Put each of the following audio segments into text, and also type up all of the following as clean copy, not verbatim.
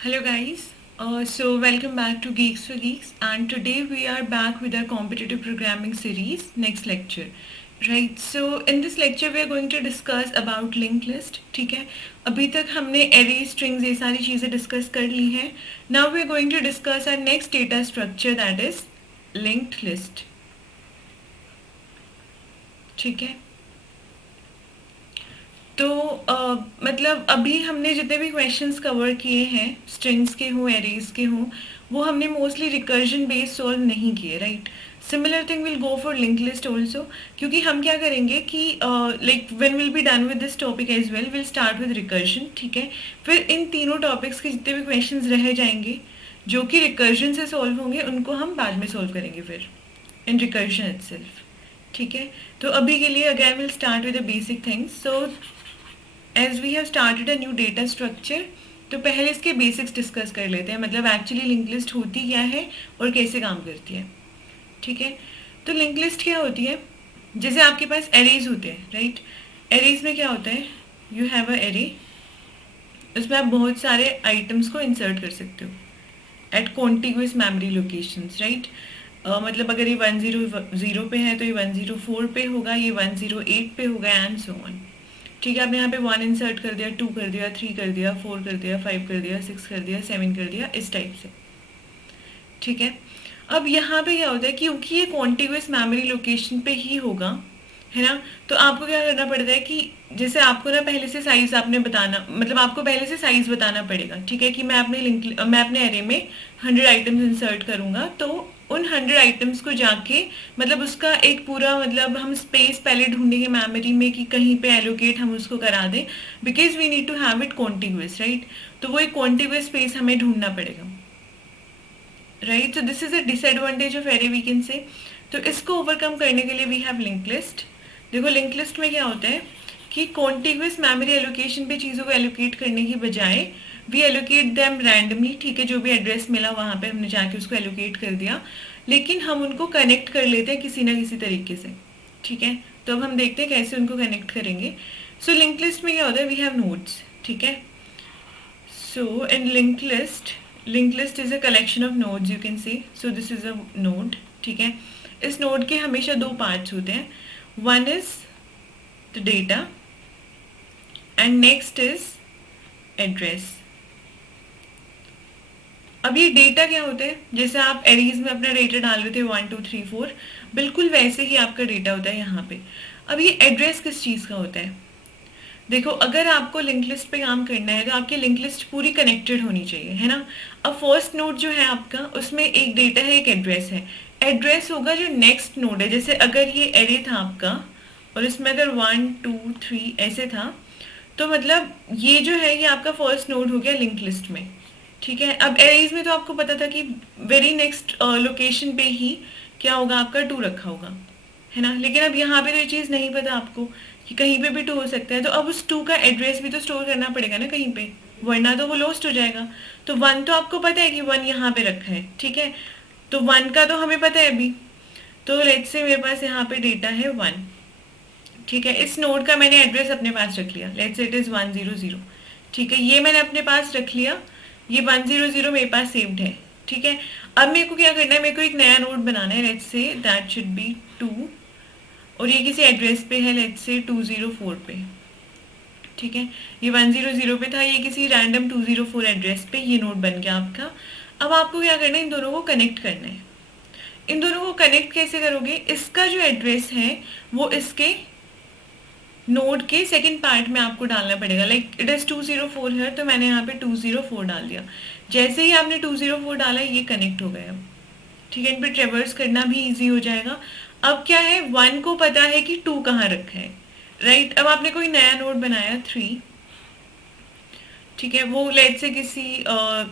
Hello guys, so welcome back to Geeks for Geeks, and today we are back with our competitive programming series next lecture. Right, so in this lecture we are going to discuss about linked list. ठीक है, अभी तक हमने array strings ये सारी चीज़ें discuss कर ली हैं. Now we are going to discuss our next data structure, that is linked list. ठीक है, तो मतलब अभी हमने जितने भी क्वेश्चंस कवर किए हैं, स्ट्रिंग्स के हों, एरेज के हों, वो हमने मोस्टली रिकर्जन बेस्ड सॉल्व नहीं किए, right. Similar thing will go for link list also, क्योंकि हम क्या करेंगे कि like when will be done with this topic as well, will start with recursion. ठीक है, फिर इन तीनों टॉपिक्स के जितने भी क्वेश्चंस रह जाएंगे जो कि रिकर्जन से सॉल्व होंगे, उनको हम बाद में सॉल्व करेंगे फिर इन रिकर्जन इटसेल्फ. ठीक है, तो अभी के लिए again will start with the basic things. So as we have started a new data structure, तो पहले इसके बेसिक्स डिस्कस कर लेते हैं, मतलब एक्चुअली लिंक लिस्ट होती क्या है और कैसे काम करती है. ठीक है, तो लिंक लिस्ट क्या होती है? जैसे आपके पास एरेज होते हैं, राइट. एरेज में क्या होता है, यू हैव अ एरे, उसमें आप बहुत सारे आइटम्स को इंसर्ट कर सकते हो at contiguous memory locations, right. मतलब अगर ये 100 पे है तो ये 104 पे होगा, ये 108 पे होगा, एंड सो ऑन. ठीक है, आपने यहाँ पे 1 इंसर्ट कर दिया, 2 कर दिया, 3 कर दिया, 4 कर दिया, 5 कर दिया, 6 कर दिया, 7 कर दिया, इस टाइप से. ठीक है, अब यहाँ पे क्या होता है, क्योंकि ये कॉन्टिग्यूस मेमोरी लोकेशन पे ही होगा, है ना, तो आपको क्या करना पड़ता है कि जैसे आपको ना पहले से साइज आपने बताना, मतलब आपको पहले से साइज बताना पड़ेगा. ठीक है, कि मैं अपने एरे में 100 आइटम्स इंसर्ट करूंगा, तो उन 100 आइटम्स को जाके मतलब उसका एक पूरा, मतलब हम स्पेस पहले ढूंढेंगे मेमोरी में कि कहीं पे एलोकेट हम उसको करा दें, because we need to have it contiguous, right. तो वो एक कॉन्टिग्यूस स्पेस हमें ढूंढना पड़ेगा, right. So this is a disadvantage of array, we can say. तो इसको ओवरकम करने के लिए वी हैव लिंक लिस्ट. देखो, लिंक लिस्ट में क्या होता है कि कॉन्टिग्यूस मेमोरी एलोकेशन पे चीज़ों को एलोकेट करने की बजाय वी एलोकेट देम रैंडमली. ठीक है, जो भी एड्रेस मिला वहाँ पे हमने जाके उसको एलोकेट कर दिया, लेकिन हम उनको कनेक्ट कर लेते हैं किसी ना किसी तरीके से. ठीक है, तो अब हम देखते हैं कैसे उनको कनेक्ट करेंगे. सो लिंक लिस्ट में क्या होता है, वी हैव नोड्स. ठीक है, so in linked list is a collection of nodes, you can see. So this is a node. ठीक है, इस नोड के हमेशा दो पार्ट्स होते हैं. One is the data and next is address. अब ये डेटा क्या होता है, जैसे आप एरीज में अपना डेटा डाल रहे थे 1 2 3 4, बिल्कुल वैसे ही आपका डेटा होता है यहाँ पे. अब ये एड्रेस किस चीज़ का होता है? देखो, अगर आपको लिंक लिस्ट पे काम करना है तो आपकी लिंक लिस्ट पूरी कनेक्टेड होनी चाहिए, है ना. अब फर्स्ट नोड जो है आपका, उसमें एक डेटा है, एक एड्रेस है. एड्रेस होगा जो नेक्स्ट नोड है. जैसे अगर ये एरे था आपका और इसमें अगर 1 2 3 ऐसे था, तो मतलब ये जो है ये आपका फर्स्ट नोड हो गया लिंक लिस्ट में. ठीक है, अब एरेज में तो आपको पता था कि वेरी नेक्स्ट लोकेशन पे ही क्या होगा, आपका 2 रखा होगा, है ना. लेकिन अब यहाँ पे तो ये चीज़ नहीं पता आपको कि कहीं पे भी 2 हो सकता है, तो अब उस 2 का एड्रेस भी तो स्टोर करना पड़ेगा ना कहीं पे, वरना तो वो लॉस्ट हो जाएगा. तो 1 तो आपको पता है कि 1 यहाँ पे रखा है. ठीक है, तो 1 का तो हमें पता है अभी. तो लेट्स से मेरे पास यहाँ पे डेटा है 1. ठीक है, इस नोड का मैंने एड्रेस अपने पास रख लिया, लेट्स से इट इज़ 100. ठीक है, ये मैंने अपने पास रख लिया, ये 100 मेरे पास सेव्ड है. ठीक है, अब मेरे को क्या करना है, मेरे को एक नया नोड बनाना है. Let's say that should be 2, और ये किसी एड्रेस पे है, लेट्स से 204 पे. ठीक है, ये 100 पे था, ये किसी रैंडम 204 एड्रेस पे ये नोड बन गया आपका. अब आपको क्या करना है, इन दोनों को कनेक्ट करना है. इन दोनों को कनेक्ट कैसे करोगे, इसका जो एड्रेस है वो इसके नोड के सेकंड पार्ट में आपको डालना पड़ेगा. लाइक इट इज़ 204 है, तो मैंने यहाँ पे 204 डाल दिया. जैसे ही आपने 204 डाला, ये कनेक्ट हो गया. ठीक है, इन पर ट्रेवर्स करना भी इजी हो जाएगा. अब क्या है, 1 को पता है कि 2 कहाँ रखा है, राइट. अब आपने कोई नया नोड बनाया 3. ठीक है, वो लेट से किसी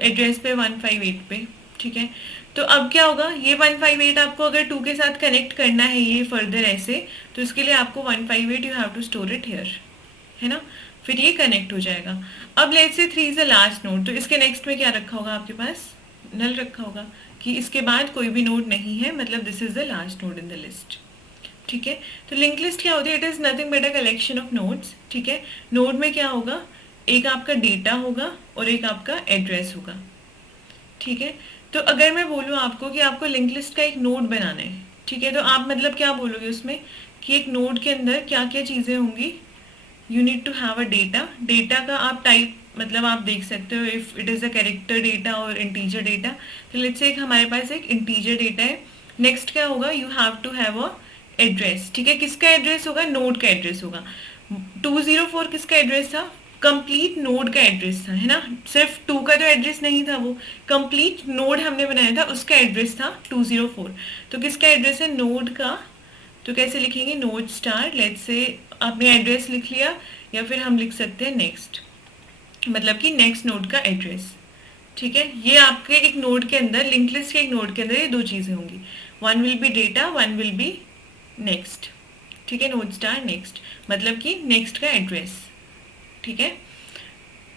एड्रेस पे 158 पे. ठीक है, तो अब क्या होगा, ये 158 आपको अगर 2 के साथ कनेक्ट करना है ये फर्दर ऐसे, तो इसके लिए आपको 158 you have to store it here, है ना. फिर ये कनेक्ट हो जाएगा. अब लेट से 3 इज द लास्ट नोड, तो इसके नेक्स्ट में क्या रखा होगा आपके पास, नल रखा होगा कि इसके बाद कोई भी नोड नहीं है, मतलब this is the last node in the list. ठीक है, तो लिंक लिस्ट क्या होती है, it is nothing but a collection of nodes. ठीक है, नोड में क्या होगा, एक आपका डेटा होगा, और एक आपका एड्रेस होगा। ठीक है, तो अगर मैं बोलूँ आपको कि आपको लिंक लिस्ट का एक नोड बनाना है, ठीक है, तो आप मतलब क्या बोलोगे उसमें कि एक नोड के अंदर क्या क्या चीज़ें होंगी। You need to have a data. Data का आप टाइप मतलब आप देख सकते हो if it is a character data और इंटीजर डेटा। तो लेट्स से एक हमारे पास एक इंटीजर डेटा है। नेक्स्ट क्या होगा, you have to have a address. ठीक है, किसका एड्रेस होगा, नोड का एड्रेस होगा। 204 किसका एड्रेस था, कंप्लीट नोड का एड्रेस था, है ना। सिर्फ 2 का तो एड्रेस नहीं था, वो कंप्लीट नोड हमने बनाया था, उसका एड्रेस था 204। तो किसका एड्रेस है, नोड का। तो कैसे लिखेंगे, नोड स्टार। लेट्स से आपने एड्रेस लिख लिया, या फिर हम लिख सकते हैं नेक्स्ट, मतलब कि नेक्स्ट नोड का एड्रेस। ठीक है, ये आपके एक नोड के अंदर, लिंक लिस्ट के एक नोड के अंदर ये दो चीज़ें होंगी, one will be data, one will be next. ठीक है, नोड स्टार नेक्स्ट मतलब कि नेक्स्ट का एड्रेस। ठीक है,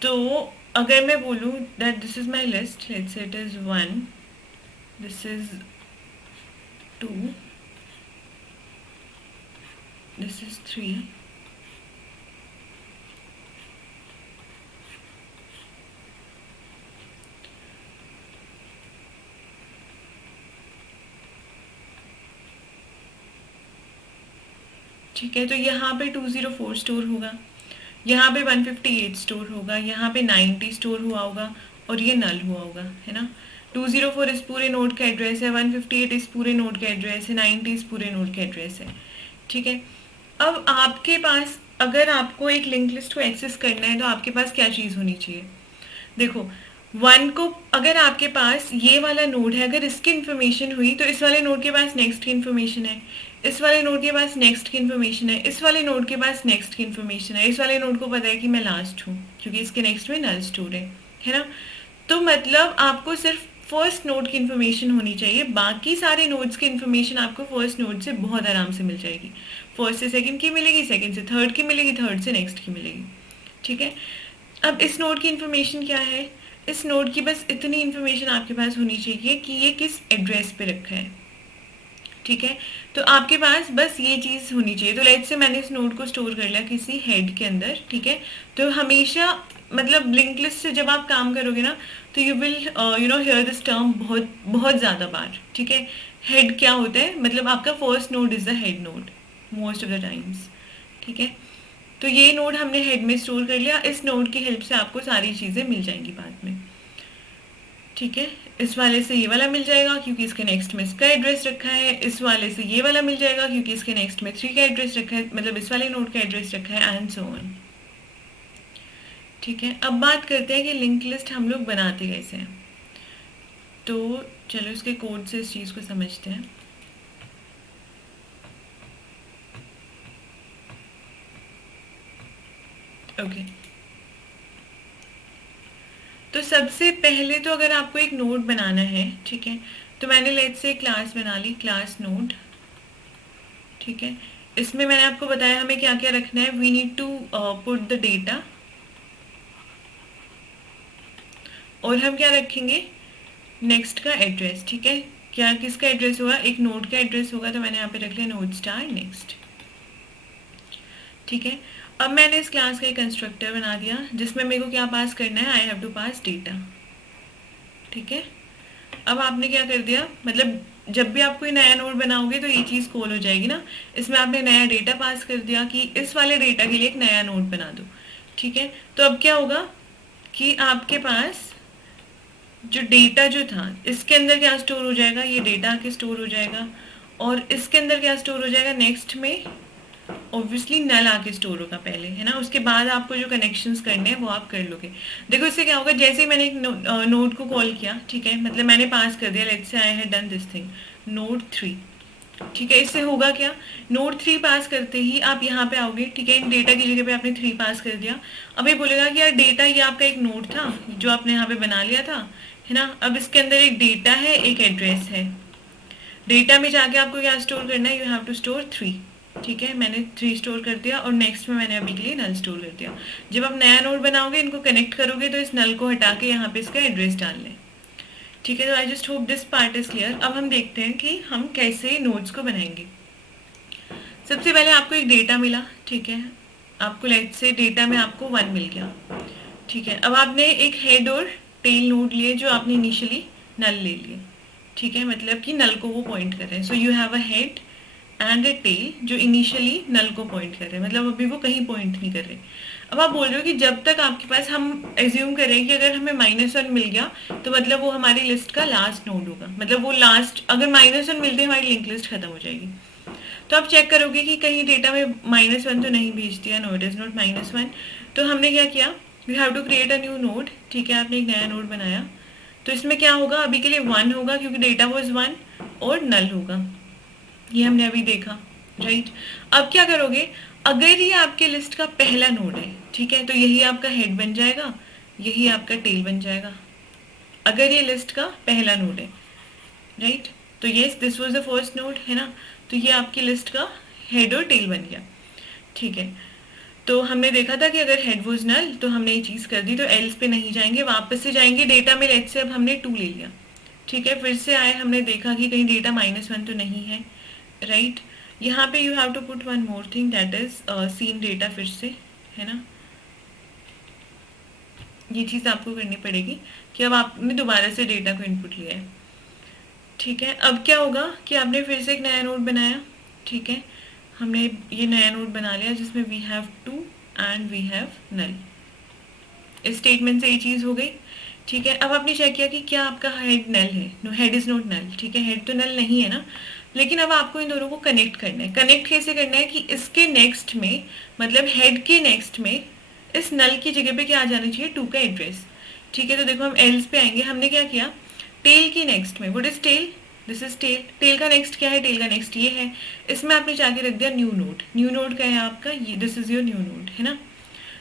तो अगर मैं बोलूँ that this is my list, let's say it is 1, this is 2, this is 3, ठीक है, तो यहाँ पे 204 स्टोर होगा, यहाँ पे 158 स्टोर होगा, यहाँ पे 90 स्टोर हुआ होगा, और ये नल हुआ होगा, है ना। 204 इस पूरे नोड का एड्रेस है, 158 इस पूरे नोड का एड्रेस है, 90 इस पूरे नोड का एड्रेस है। ठीक है, अब आपके पास अगर आपको एक लिंक लिस्ट को एक्सेस करना है तो आपके पास क्या चीज़ होनी चाहिए। देखो, 1 को अगर आपके पास ये वाला नोड है, अगर इसकी इन्फॉर्मेशन हुई तो इस वाले नोड के पास नेक्स्ट की इन्फॉर्मेशन है, इस वाले नोड के पास नेक्स्ट की इन्फॉर्मेशन है, इस वाले नोड के पास नेक्स्ट की इन्फॉर्मेशन है, इस वाले नोड को पता है कि मैं लास्ट हूँ क्योंकि इसके नेक्स्ट में नल स्टोर है ना। तो मतलब आपको सिर्फ फर्स्ट नोड की इन्फॉर्मेशन होनी चाहिए, बाकी सारे नोड्स की इन्फॉर्मेशन आपको फर्स्ट नोड से बहुत आराम से मिल जाएगी। फर्स्ट से सेकंड की मिलेगी, सेकंड से थर्ड की मिलेगी, थर्ड से नेक्स्ट की मिलेगी। ठीक है, अब इस नोड की इन्फॉर्मेशन क्या है, इस नोड की बस इतनी इन्फॉर्मेशन आपके पास होनी चाहिए कि ये किस एड्रेस पे रखा है। ठीक है, तो आपके पास बस ये चीज़ होनी चाहिए। तो लेट्स से मैंने इस नोड को स्टोर कर लिया किसी हेड के अंदर। ठीक है, तो हमेशा मतलब लिंक लिस्ट से जब आप काम करोगे ना, तो you will hear this term बहुत बहुत ज़्यादा बार। ठीक है, हेड क्या होता है, मतलब आपका first node is the head node most of the times. ठीक है, तो ये नोड हमने हेड में स्टोर कर लिया, इस नोड की हेल्प से आपको सारी चीज़ें मिल जाएंगी बाद में। ठीक है, इस वाले से ये वाला मिल जाएगा क्योंकि इसके नेक्स्ट में इसका एड्रेस रखा है, इस वाले से ये वाला मिल जाएगा क्योंकि इसके नेक्स्ट में 3 का एड्रेस रखा है, मतलब इस वाले नोड का एड्रेस रखा है, एंड सो ऑन। ठीक है, अब बात करते हैं कि लिंक लिस्ट हम लोग बनाते कैसे हैं। तो चलो इसके कोड से इस चीज़ को समझते हैं। ओके, तो सबसे पहले तो अगर आपको एक नोड बनाना है, ठीक है, तो मैंने लेट्स से क्लास बना ली, क्लास नोड। ठीक है, इसमें मैंने आपको बताया हमें क्या क्या रखना है। We need to put the data, और हम क्या रखेंगे, नेक्स्ट का एड्रेस। ठीक है, क्या किसका एड्रेस होगा, एक नोड का एड्रेस होगा, तो मैंने यहाँ पे रख लिया नोड स्टार नेक्स्ट। ठीक है, अब मैंने इस क्लास का एक कंस्ट्रक्टर बना दिया जिसमें मेरे को क्या पास करना है, I have to pass data. ठीक है, अब आपने क्या कर दिया, मतलब जब भी आप कोई नया नोड बनाओगे तो ये चीज़ कॉल हो जाएगी ना, इसमें आपने नया डेटा पास कर दिया कि इस वाले डेटा के लिए एक नया नोड बना दो। ठीक है, तो अब क्या होगा कि आपके पास जो डेटा जो था इसके अंदर क्या स्टोर हो जाएगा, ये डेटा आके स्टोर हो जाएगा, और इसके अंदर क्या स्टोर हो जाएगा, नेक्स्ट में ऑब्वियसली नल आके स्टोर होगा पहले, है ना। उसके बाद आपको जो कनेक्शंस करने हैं वो आप कर लोगे। देखो इससे क्या होगा, जैसे ही मैंने एक नोड को कॉल किया, ठीक है, मतलब मैंने पास कर दिया, let's say I had done this thing node 3। ठीक है, इससे होगा क्या, नोड 3 पास करते ही आप यहाँ पे आओगे। ठीक है, इन डेटा की जगह पे आपने 3 पास कर दिया। अब ये बोलेगा कि यार डेटा ये आपका एक नोड था जो आपने यहाँ पे बना लिया था, है ना। अब इसके अंदर एक डेटा है, एक एड्रेस है। डेटा में जाके आपको क्या स्टोर करना है, यू हैव टू स्टोर 3। ठीक है, मैंने 3 स्टोर कर दिया, और नेक्स्ट में मैंने अभी के लिए नल स्टोर कर दिया। जब आप नया नोड बनाओगे, इनको कनेक्ट करोगे, तो इस नल को हटा के यहाँ पे इसका एड्रेस डाल लें। ठीक है, तो आई just hope this part is clear. अब हम देखते हैं कि हम कैसे नोड्स को बनाएंगे। सबसे पहले आपको एक डेटा मिला, ठीक है, आपको लेट्स से डेटा में आपको 1 मिल गया। ठीक है, अब आपने एक हेड और टेल नोड लिए जो आपने इनिशियली नल ले लिए, ठीक है, मतलब कि नल को वो पॉइंट कर रहे हैं। So you have a head and a tail जो इनिशियली नल को पॉइंट कर रहे हैं, मतलब अभी वो कहीं पॉइंट नहीं कर रहे। अब आप बोल रहे हो कि जब तक आपके पास, हम एज्यूम करें कि अगर हमें -1 मिल गया तो मतलब वो हमारी लिस्ट का लास्ट नोड होगा, मतलब वो लास्ट, अगर -1 मिलते हमारी लिंक लिस्ट खत्म हो जाएगी। तो आप चेक करोगे कि कहीं डेटा में -1 तो नहीं भेज दिया, नो इट इज़ नॉट -1। तो हमने क्या किया, you have to create a new node, ठीक है, आपने एक नया नोड बनाया। तो इसमें क्या होगा, अभी के लिए 1 होगा क्योंकि डेटा वॉज 1, और नल होगा, ये हमने अभी देखा, राइट। अब क्या करोगे, अगर ये आपके लिस्ट का पहला नोड है, ठीक है, तो यही आपका हेड बन जाएगा, यही आपका टेल बन जाएगा, अगर ये लिस्ट का पहला नोड है, राइट। तो ये this was the first node, है ना, तो ये आपकी लिस्ट का हेड और टेल बन गया, ठीक है। तो हमने देखा था कि अगर हेड वॉज नल तो हमने ये चीज़ कर दी, तो एल्स पे नहीं जाएंगे, वापस से जाएंगे डेटा में, लेट से अब हमने 2 ले लिया, ठीक है, फिर से आए, हमने देखा कि कहीं डेटा -1 तो नहीं है, राइट। यहाँ पे you have to put one more thing, that is seen data, फिर से, है ना, ये चीज़ आपको करनी पड़ेगी कि अब आपने दोबारा से डेटा को इनपुट लिया है, ठीक है। अब क्या होगा कि आपने फिर से एक नया नोड बनाया, ठीक है, हमने ये नया नोड बना लिया जिसमें we have 2 and we have null, इस स्टेटमेंट से ये चीज़ हो गई, ठीक है। अब आपने चेक किया कि क्या आपका हेड नल है, no head is not null, ठीक है, हेड तो नल नहीं है ना, लेकिन अब आपको इन दोनों को कनेक्ट करना है। कनेक्ट कैसे करना है कि इसके नेक्स्ट में, मतलब हेड के नेक्स्ट में, इस नल की जगह पे क्या आ जाना चाहिए, 2 का एड्रेस, ठीक है। तो देखो हम एल्स पे आएंगे, हमने क्या किया, टेल की नेक्स्ट में, what is tail, this is tail, tail का नेक्स्ट क्या है, टेल का नेक्स्ट ये है, इसमें आपने जाके रख दिया न्यू नोड, न्यू नोड क्या है आपका, ये this is your new node, है ना।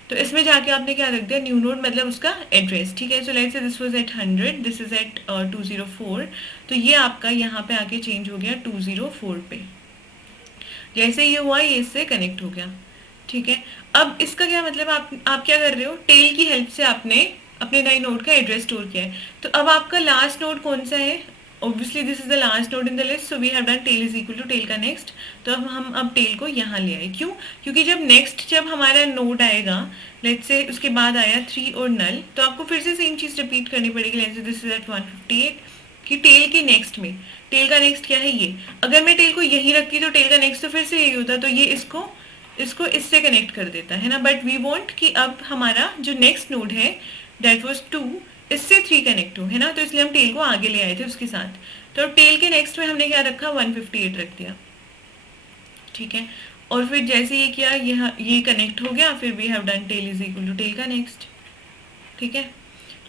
तो इसमें जाके आपने क्या रख दिया, न्यू नोड मतलब उसका एड्रेस, ठीक है। So let's say this was at 100, this is at 204, तो ये आपका यहाँ पे आके चेंज हो गया 204 पे, जैसे ये हुआ ये इससे कनेक्ट हो गया, ठीक है। अब इसका क्या मतलब, आप क्या कर रहे हो, टेल की हेल्प से आपने अपने नए नोड का एड्रेस स्टोर किया है। तो अब आपका लास्ट नोड कौन सा है, obviously this is the last node in the list, so we have done tail is equal to tail का नेक्स्ट। तो अब टेल को यहाँ ले आए, क्यों, क्योंकि जब हमारा नोड आएगा, लेट्स से उसके बाद आया 3 और नल, तो आपको फिर से सेम चीज़ रिपीट करनी पड़ेगी, let's say this is eight 158, कि टेल के नेक्स्ट में, टेल का नेक्स्ट क्या है ये, अगर मैं टेल को यहीं रखती तो टेल का नेक्स्ट तो फिर से यही होता, तो ये इसको इसको इससे कनेक्ट कर देता है ना, बट वी वांट कि अब हमारा जो नेक्स्ट नोड है दैट वाज 2, इससे 3 कनेक्ट हो, है ना, तो इसलिए हम टेल को आगे ले आए थे उसके साथ। तो टेल के नेक्स्ट में हमने क्या रखा, 158 रख दिया, ठीक है। और फिर जैसे ये किया, ये कनेक्ट हो गया, फिर we have done tail is equal to tail का नेक्स्ट, ठीक है।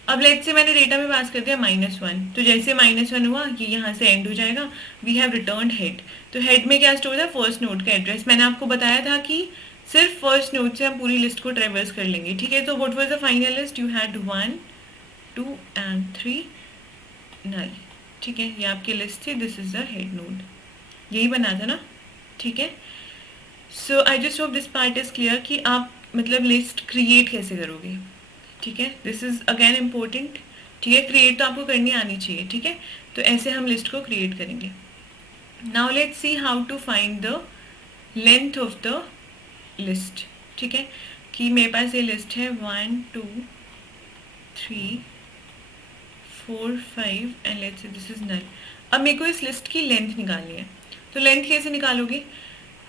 अब लेट्स से मैंने डेटा में पास कर दिया -1, तो जैसे -1 हुआ ये यहाँ से एंड हो जाएगा, वी हैव रिटर्न हेड। तो हेड में क्या स्टोर था, फर्स्ट नोड का एड्रेस, मैंने आपको बताया था कि सिर्फ फर्स्ट नोड से हम पूरी लिस्ट को ट्रेवर्स कर लेंगे, ठीक है। तो what was the final list, you had 1 2 and 3 null, ठीक है, ये आपकी लिस्ट थी, this is the head node, यही बना था ना, ठीक है। So I just hope this part is clear कि आप मतलब लिस्ट क्रिएट कैसे करोगे, ठीक है, दिस इज अगेन इम्पोर्टेंट, ठीक है, क्रिएट तो आपको करनी आनी चाहिए, ठीक है। तो ऐसे हम लिस्ट को क्रिएट करेंगे। Now let's see how to find the length of the list, ठीक है, कि मेरे पास ये लिस्ट है 1 2 3 4 5 and let's say this is null. अब मेरे को इस लिस्ट की लेंथ निकालनी है, तो लेंथ कैसे निकालोगे,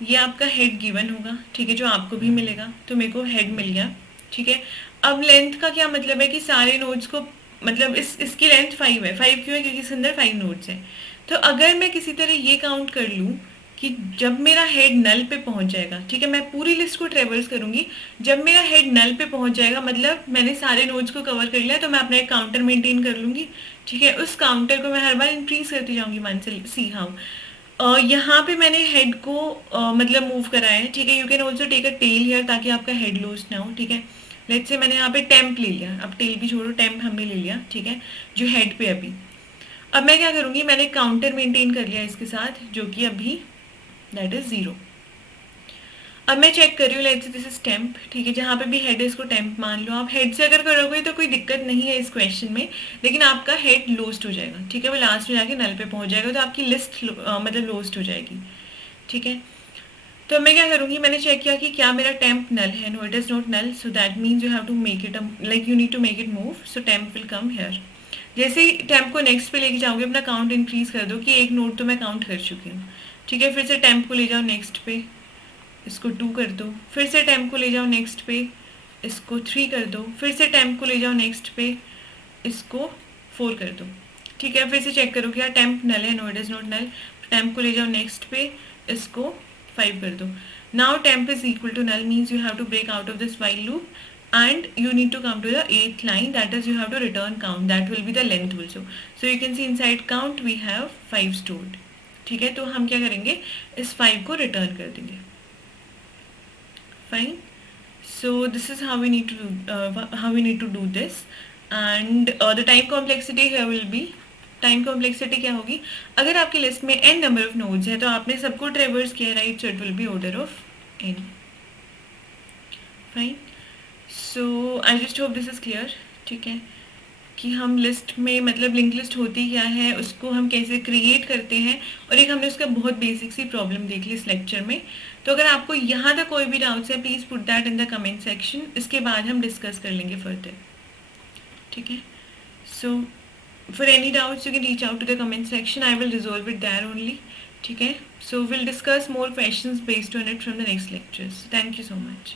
ये आपका हेड गिवन होगा, ठीक है, जो आपको भी मिलेगा, तो मेरे को हेड मिल गया, ठीक है। अब लेंथ का क्या मतलब है कि सारे नोड्स को, मतलब इसकी लेंथ 5 है, 5 क्यों है, क्योंकि इसके अंदर 5 नोड्स हैं। तो अगर मैं किसी तरह ये काउंट कर लूँ कि जब मेरा हेड नल पे पहुंच जाएगा, ठीक है, मैं पूरी लिस्ट को ट्रेवर्स करूंगी, जब मेरा हेड नल पे पहुंच जाएगा मतलब मैंने सारे नोड्स को कवर कर लिया, तो मैं अपना एक काउंटर मेंटेन कर लूंगी, ठीक है। उस काउंटर को मैं हर बार इंक्रीज करती जाऊंगी, मान से सी हाउ, यहाँ पे मैंने हेड को मतलब मूव कराया है, ठीक है। You can also take a tail here ताकि आपका हेड लॉस्ट ना हो, ठीक है। लेट्स से मैंने यहाँ पे टेम्प ले लिया, अब टेल भी छोड़ो, टेम्प हमने ले लिया, ठीक है, जो हेड पे अभी। अब मैं क्या करूँगी, मैंने काउंटर मेंटेन कर लिया इसके साथ, जो कि अभी दैट इज 0। अब मैं चेक कर रही हूँ, let's say this is temp, ठीक है, जहाँ पे भी हेड है इसको टेम्प मान लो आप। हेड से अगर करोगे तो कोई दिक्कत नहीं है इस क्वेश्चन में, लेकिन आपका हेड लोस्ट हो जाएगा, ठीक है, वो लास्ट में जाके नल पे पहुंच जाएगा, तो आपकी लिस्ट मतलब लोस्ट हो जाएगी, ठीक है। तो मैं क्या करूँगी, मैंने चेक किया कि क्या मेरा टेम्प नल है, no it is not null, so that means you have to make it like you need to make it move, so temp will come here. जैसे ही टेम्प को नेक्स्ट पे लेके जाओगे, अपना काउंट इंक्रीज कर दो कि एक नोट तो मैं काउंट कर चुकी हूँ, ठीक है। फिर से टेम्प को ले जाओ नेक्स्ट पे, इसको 2 कर दो, फिर से टेम्प को ले जाओ नेक्स्ट पे, इसको 3 कर दो, फिर से टेम्प को ले जाओ नेक्स्ट पे, इसको 4 कर दो, ठीक है। फिर से चेक करो क्या टेम्प नल है, no it is not null, temp को ले जाओ नेक्स्ट पे, इसको 5 कर दो। Now temp is equal to null means you have to break out of this while loop and you need to come to the 8th line, that is you have to return count, that will be the length also. So you can see inside count we have 5 stored, ठीक है। तो हम क्या करेंगे, इस 5 को return कर देंगे, fine. So this is how we need to do this, and the time complexity here will be, time complexity क्या होगी, अगर आपकी लिस्ट में n नंबर ऑफ नोड्स है तो आपने सबको ट्रेवर्स किया, right, so it will be order of n, fine. So I just hope this is clear, ठीक है, कि हम लिस्ट में मतलब लिंक लिस्ट होती क्या है, उसको हम कैसे क्रिएट करते हैं, और एक हमने उसका बहुत बेसिक सी प्रॉब्लम देख ली इस लेक्चर में। तो अगर आपको यहाँ तक कोई भी डाउट्स है, please put that in the comment section, इसके बाद हम डिस्कस कर लेंगे फर्दर, ठीक है। सो for any doubts you can reach out to the comment section, I will resolve it there only, ठीक है। So we'll discuss more questions based on it from the next lectures. Thank you so much.